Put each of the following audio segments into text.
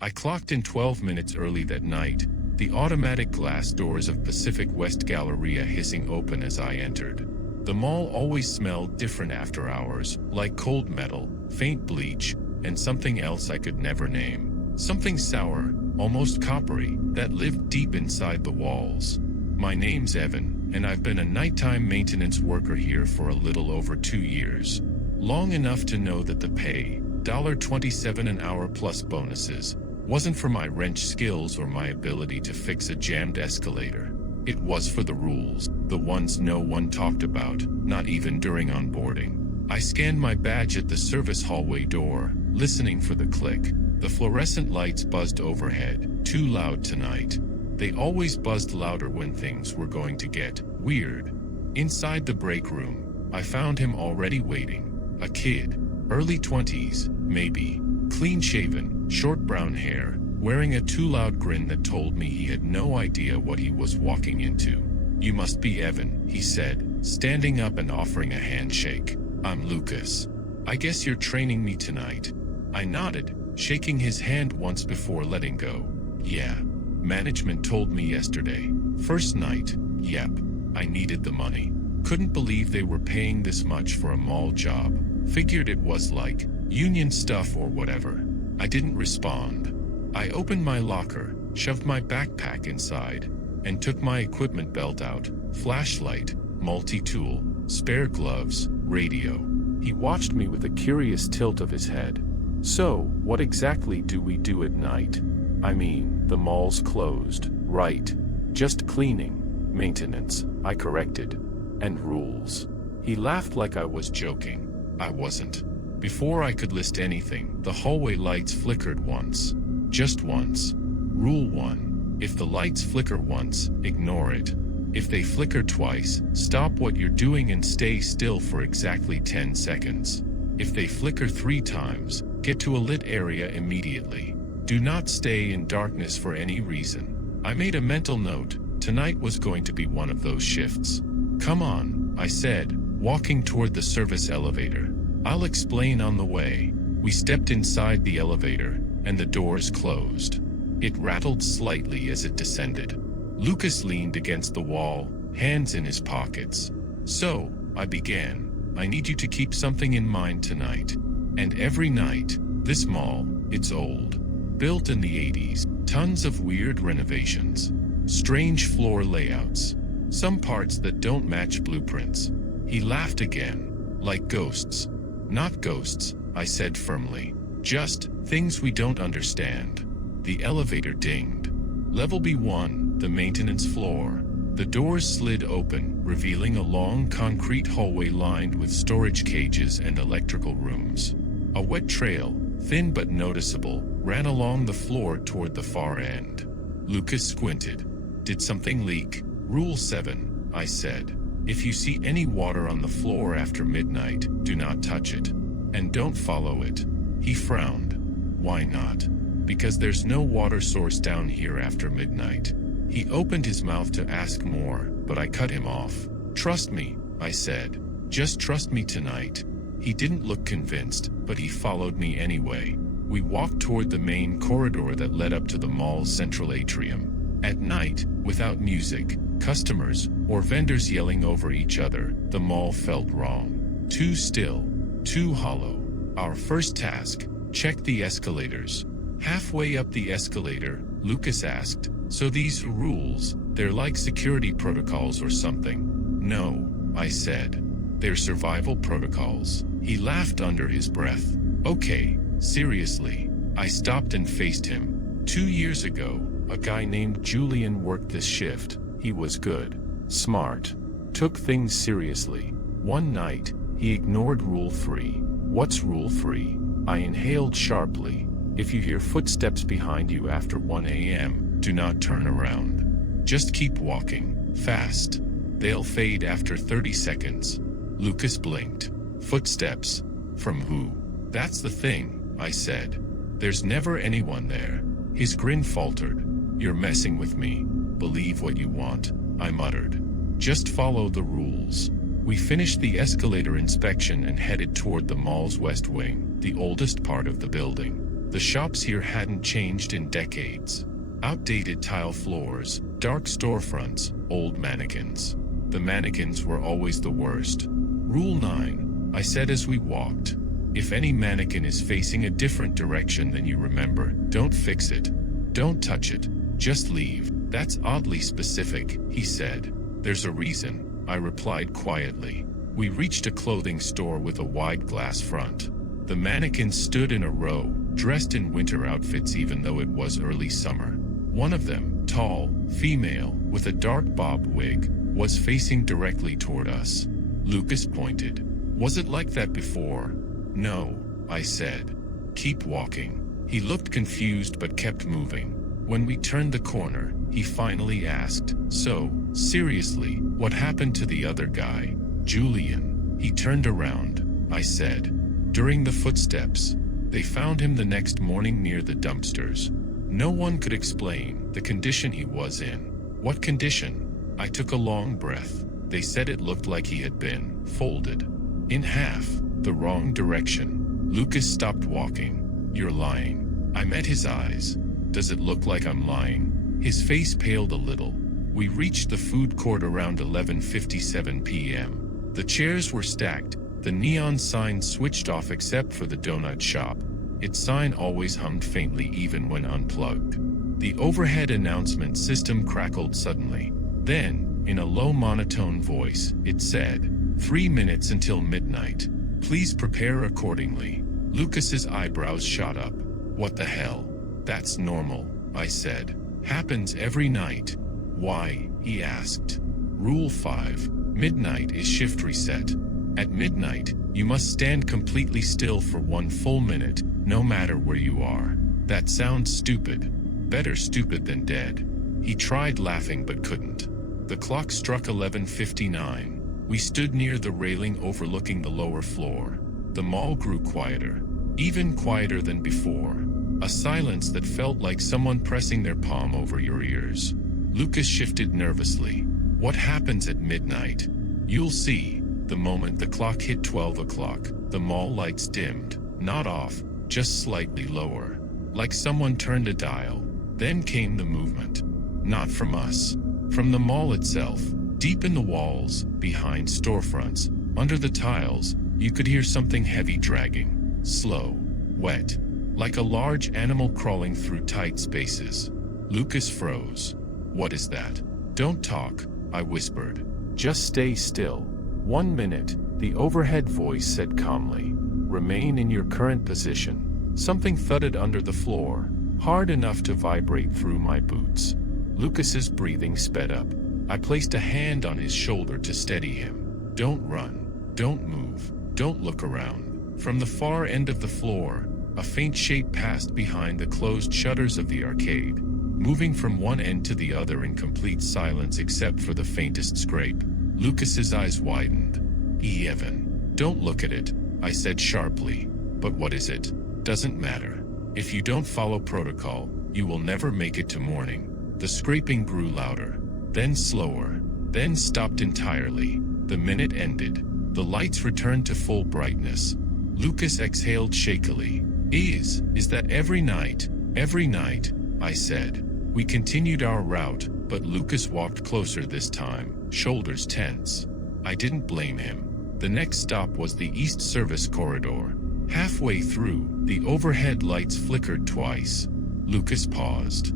I clocked in 12 minutes early that night, the automatic glass doors of Pacific West Galleria hissing open as I entered. The mall always smelled different after hours, like cold metal, faint bleach, and something else I could never name. Something sour, almost coppery, that lived deep inside the walls. My name's Evan, and I've been a nighttime maintenance worker here for a little over 2 years. Long enough to know that the pay, $27 an hour plus bonuses, wasn't for my wrench skills or my ability to fix a jammed escalator. It was for the rules, the ones no one talked about, not even during onboarding. I scanned my badge at the service hallway door, listening for the click. The fluorescent lights buzzed overhead, too loud tonight. They always buzzed louder when things were going to get weird. Inside the break room, I found him already waiting. A kid, early 20s, maybe. Clean-shaven, short brown hair, wearing a too loud grin that told me he had no idea what he was walking into. "You must be Evan," he said, standing up and offering a handshake. "I'm Lucas. I guess you're training me tonight." I nodded, shaking his hand once before letting go. "Yeah. Management told me yesterday. First night. Yep. I needed the money. Couldn't believe they were paying this much for a mall job. Figured it was like union stuff or whatever." I didn't respond. I opened my locker, shoved my backpack inside, and took my equipment belt out. Flashlight, multi-tool, spare gloves, radio. He watched me with a curious tilt of his head. "So, what exactly do we do at night? I mean, the mall's closed, right? Just cleaning, maintenance," I corrected. "And rules." He laughed like I was joking. I wasn't. Before I could list anything, the hallway lights flickered once. Just once. Rule 1. If the lights flicker once, ignore it. If they flicker twice, stop what you're doing and stay still for exactly 10 seconds. If they flicker 3 times, get to a lit area immediately. Do not stay in darkness for any reason. I made a mental note. Tonight was going to be one of those shifts. "Come on," I said, walking toward the service elevator. "I'll explain on the way." We stepped inside the elevator, and the doors closed. It rattled slightly as it descended. Lucas leaned against the wall, hands in his pockets. "So," I began, "I need you to keep something in mind tonight. And every night. This mall, it's old. Built in the 80s, tons of weird renovations. Strange floor layouts. Some parts that don't match blueprints." He laughed again. "Like ghosts." "Not ghosts," I said firmly. "Just things we don't understand." The elevator dinged. Level B1, the maintenance floor. The doors slid open, revealing a long concrete hallway lined with storage cages and electrical rooms. A wet trail, thin but noticeable, ran along the floor toward the far end. Lucas squinted. "Did something leak?" "Rule 7, I said. "If you see any water on the floor after midnight, do not touch it. And don't follow it." He frowned. "Why not?" "Because there's no water source down here after midnight." He opened his mouth to ask more, but I cut him off. "Trust me," I said. "Just trust me tonight." He didn't look convinced, but he followed me anyway. We walked toward the main corridor that led up to the mall's central atrium. At night, without music, customers, or vendors yelling over each other, the mall felt wrong. Too still. Too hollow. Our first task, check the escalators. Halfway up the escalator, Lucas asked, "So these rules, they're like security protocols or something?" "No," I said. "They're survival protocols." He laughed under his breath. "Okay, seriously." I stopped and faced him. 2 years ago, a guy named Julian worked this shift. He was good. Smart. Took things seriously. One night, he ignored Rule 3. "What's Rule 3? I inhaled sharply. "If you hear footsteps behind you after 1 a.m., do not turn around. Just keep walking. Fast. They'll fade after 30 seconds. Lucas blinked. "Footsteps? From who?" "That's the thing," I said. "There's never anyone there." His grin faltered. "You're messing with me. Believe what you want," I muttered. "Just follow the rules." We finished the escalator inspection and headed toward the mall's west wing, the oldest part of the building. The shops here hadn't changed in decades. Outdated tile floors, dark storefronts, old mannequins. The mannequins were always the worst. Rule 9, I said as we walked. If any mannequin is facing a different direction than you remember, don't fix it. Don't touch it. Just leave. That's oddly specific, he said. There's a reason, I replied quietly. We reached a clothing store with a wide glass front. The mannequins stood in a row, dressed in winter outfits even though it was early summer. One of them, tall, female, with a dark bob wig, was facing directly toward us. Lucas pointed. Was it like that before? No, I said. Keep walking. He looked confused but kept moving. When we turned the corner, he finally asked, so, seriously, what happened to the other guy? Julian. He turned around, I said. During the footsteps, they found him the next morning near the dumpsters. No one could explain the condition he was in. What condition? I took a long breath. They said it looked like he had been folded in half, the wrong direction. Lucas stopped walking. You're lying. I met his eyes. Does it look like I'm lying? His face paled a little. We reached the food court around 11:57 p.m. The chairs were stacked, the neon sign switched off except for the donut shop. Its sign always hummed faintly even when unplugged. The overhead announcement system crackled suddenly. Then, in a low monotone voice, it said, 3 minutes until midnight. Please prepare accordingly. Lucas's eyebrows shot up. What the hell? That's normal, I said. Happens every night. Why? He asked. Rule 5. Midnight is shift reset. At midnight, you must stand completely still for 1 full minute, no matter where you are. That sounds stupid. Better stupid than dead. He tried laughing but couldn't. The clock struck 11:59. We stood near the railing overlooking the lower floor. The mall grew quieter. Even quieter than before. A silence that felt like someone pressing their palm over your ears. Lucas shifted nervously. What happens at midnight? You'll see. The moment the clock hit 12 o'clock, the mall lights dimmed. Not off, just slightly lower. Like someone turned a dial. Then came the movement. Not from us. From the mall itself. Deep in the walls, behind storefronts, under the tiles, you could hear something heavy dragging. Slow. Wet. Like a large animal crawling through tight spaces. Lucas froze. What is that? Don't talk, I whispered. Just stay still. 1 minute, the overhead voice said calmly. Remain in your current position. Something thudded under the floor, hard enough to vibrate through my boots. Lucas's breathing sped up. I placed a hand on his shoulder to steady him. Don't run. Don't move. Don't look around. From the far end of the floor, a faint shape passed behind the closed shutters of the arcade, moving from one end to the other in complete silence except for the faintest scrape. Lucas's eyes widened. Evan, don't look at it, I said sharply. But what is it? Doesn't matter. If you don't follow protocol, you will never make it to morning. The scraping grew louder, then slower, then stopped entirely. The minute ended. The lights returned to full brightness. Lucas exhaled shakily. Is that every night? Every night, I said. We continued our route, but Lucas walked closer this time, shoulders tense. I didn't blame him. The next stop was the East Service Corridor. Halfway through, the overhead lights flickered twice. Lucas paused.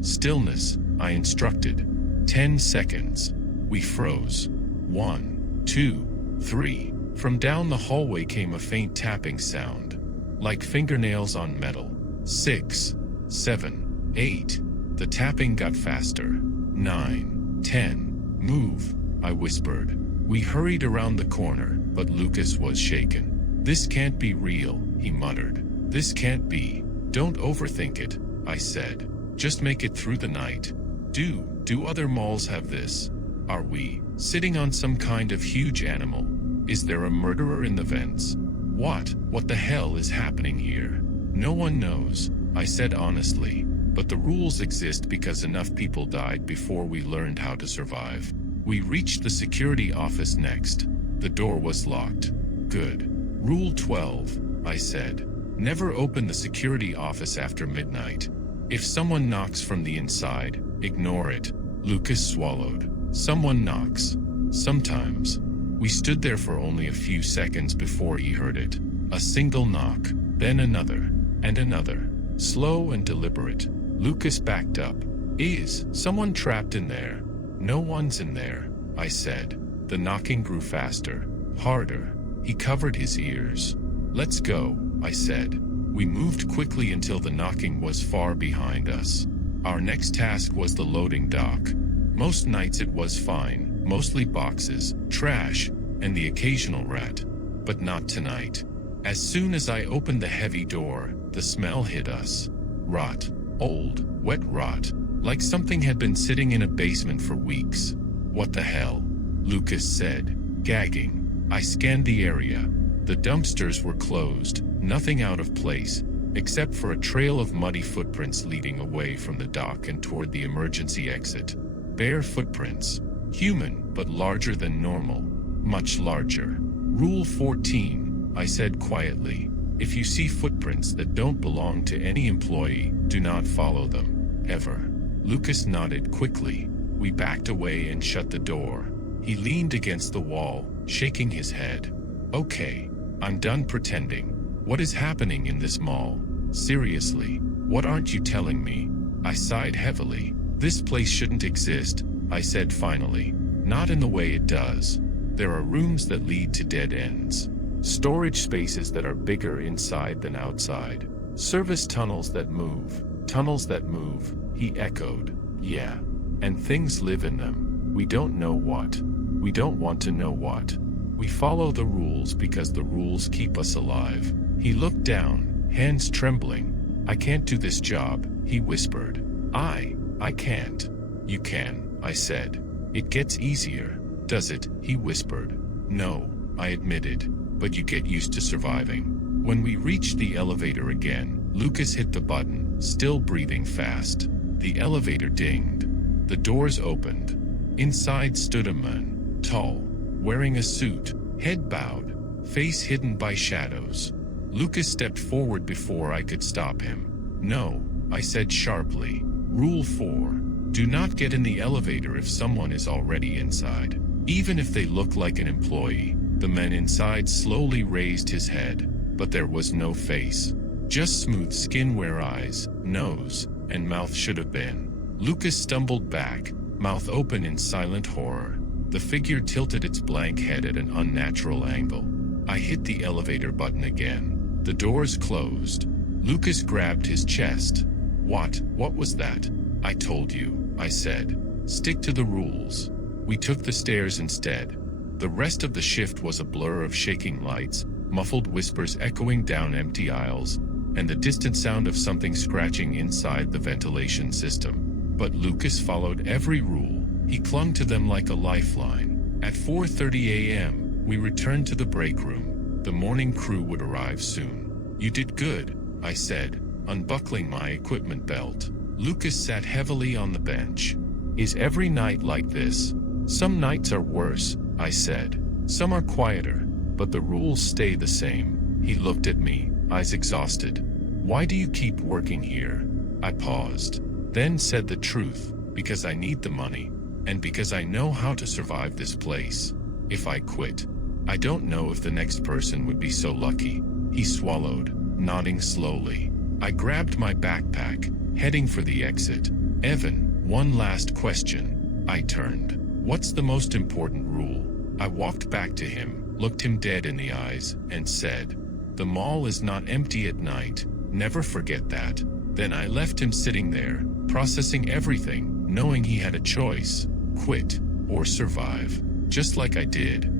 Stillness, I instructed. 10 seconds. We froze. 1, 2, 3. From down the hallway came a faint tapping sound, like fingernails on metal. 6, 7, 8. The tapping got faster. 9, 10. Move, I whispered. We hurried around the corner, but Lucas was shaken. This can't be real, he muttered. This can't be. Don't overthink it, I said. Just make it through the night. Do other malls have this? Are we sitting on some kind of huge animal? Is there a murderer in the vents? What the hell is happening here? No one knows, I said honestly, but the rules exist because enough people died before we learned how to survive. We reached the security office next. The door was locked. Good. Rule 12, I said. Never open the security office after midnight. If someone knocks from the inside, ignore it. Lucas swallowed. Someone knocks. Sometimes. We stood there for only a few seconds before he heard it. A single knock, then another, and another. Slow and deliberate. Lucas backed up. Is someone trapped in there? No one's in there, I said. The knocking grew faster, harder. He covered his ears. Let's go, I said. We moved quickly until the knocking was far behind us. Our next task was the loading dock. Most nights it was fine, mostly boxes, trash, and the occasional rat. But not tonight. As soon as I opened the heavy door, the smell hit us. Rot. Old, wet rot. Like something had been sitting in a basement for weeks. What the hell? Lucas said, gagging. I scanned the area. The dumpsters were closed, nothing out of place, except for a trail of muddy footprints leading away from the dock and toward the emergency exit. Bare footprints. Human, but larger than normal. Much larger. Rule 14, I said quietly. If you see footprints that don't belong to any employee, do not follow them. Ever. Lucas nodded quickly. We backed away and shut the door. He leaned against the wall, shaking his head. Okay, I'm done pretending. What is happening in this mall? Seriously, what aren't you telling me? I sighed heavily. This place shouldn't exist, I said finally. Not in the way it does. There are rooms that lead to dead ends. Storage spaces that are bigger inside than outside. Service tunnels that move. Tunnels that move, he echoed. Yeah. And things live in them. We don't know what. We don't want to know what. We follow the rules because the rules keep us alive. He looked down, hands trembling. I can't do this job, he whispered. I can't. You can, I said. It gets easier, does it? He whispered. No, I admitted, but you get used to surviving. When we reached the elevator again, Lucas hit the button, still breathing fast. The elevator dinged. The doors opened. Inside stood a man, tall, wearing a suit, head bowed, face hidden by shadows. Lucas stepped forward before I could stop him. No, I said sharply. Rule 4. Do not get in the elevator if someone is already inside. Even if they look like an employee. The man inside slowly raised his head, but there was no face. Just smooth skin where eyes, nose, and mouth should have been. Lucas stumbled back, mouth open in silent horror. The figure tilted its blank head at an unnatural angle. I hit the elevator button again. The doors closed. Lucas grabbed his chest. What was that? I told you, I said. Stick to the rules. We took the stairs instead. The rest of the shift was a blur of shaking lights, muffled whispers echoing down empty aisles, and the distant sound of something scratching inside the ventilation system. But Lucas followed every rule. He clung to them like a lifeline. At 4:30 a.m., we returned to the break room. The morning crew would arrive soon. You did good, I said, unbuckling my equipment belt. Lucas sat heavily on the bench. Is every night like this? Some nights are worse, I said. Some are quieter, but the rules stay the same. He looked at me, eyes exhausted. Why do you keep working here? I paused, then said the truth, because I need the money, and because I know how to survive this place. If I quit, I don't know if the next person would be so lucky. He swallowed, nodding slowly. I grabbed my backpack, heading for the exit. Evan, one last question. I turned. What's the most important rule? I walked back to him, looked him dead in the eyes, and said, the mall is not empty at night. Never forget that. Then I left him sitting there, processing everything, knowing he had a choice. Quit, or survive. Just like I did.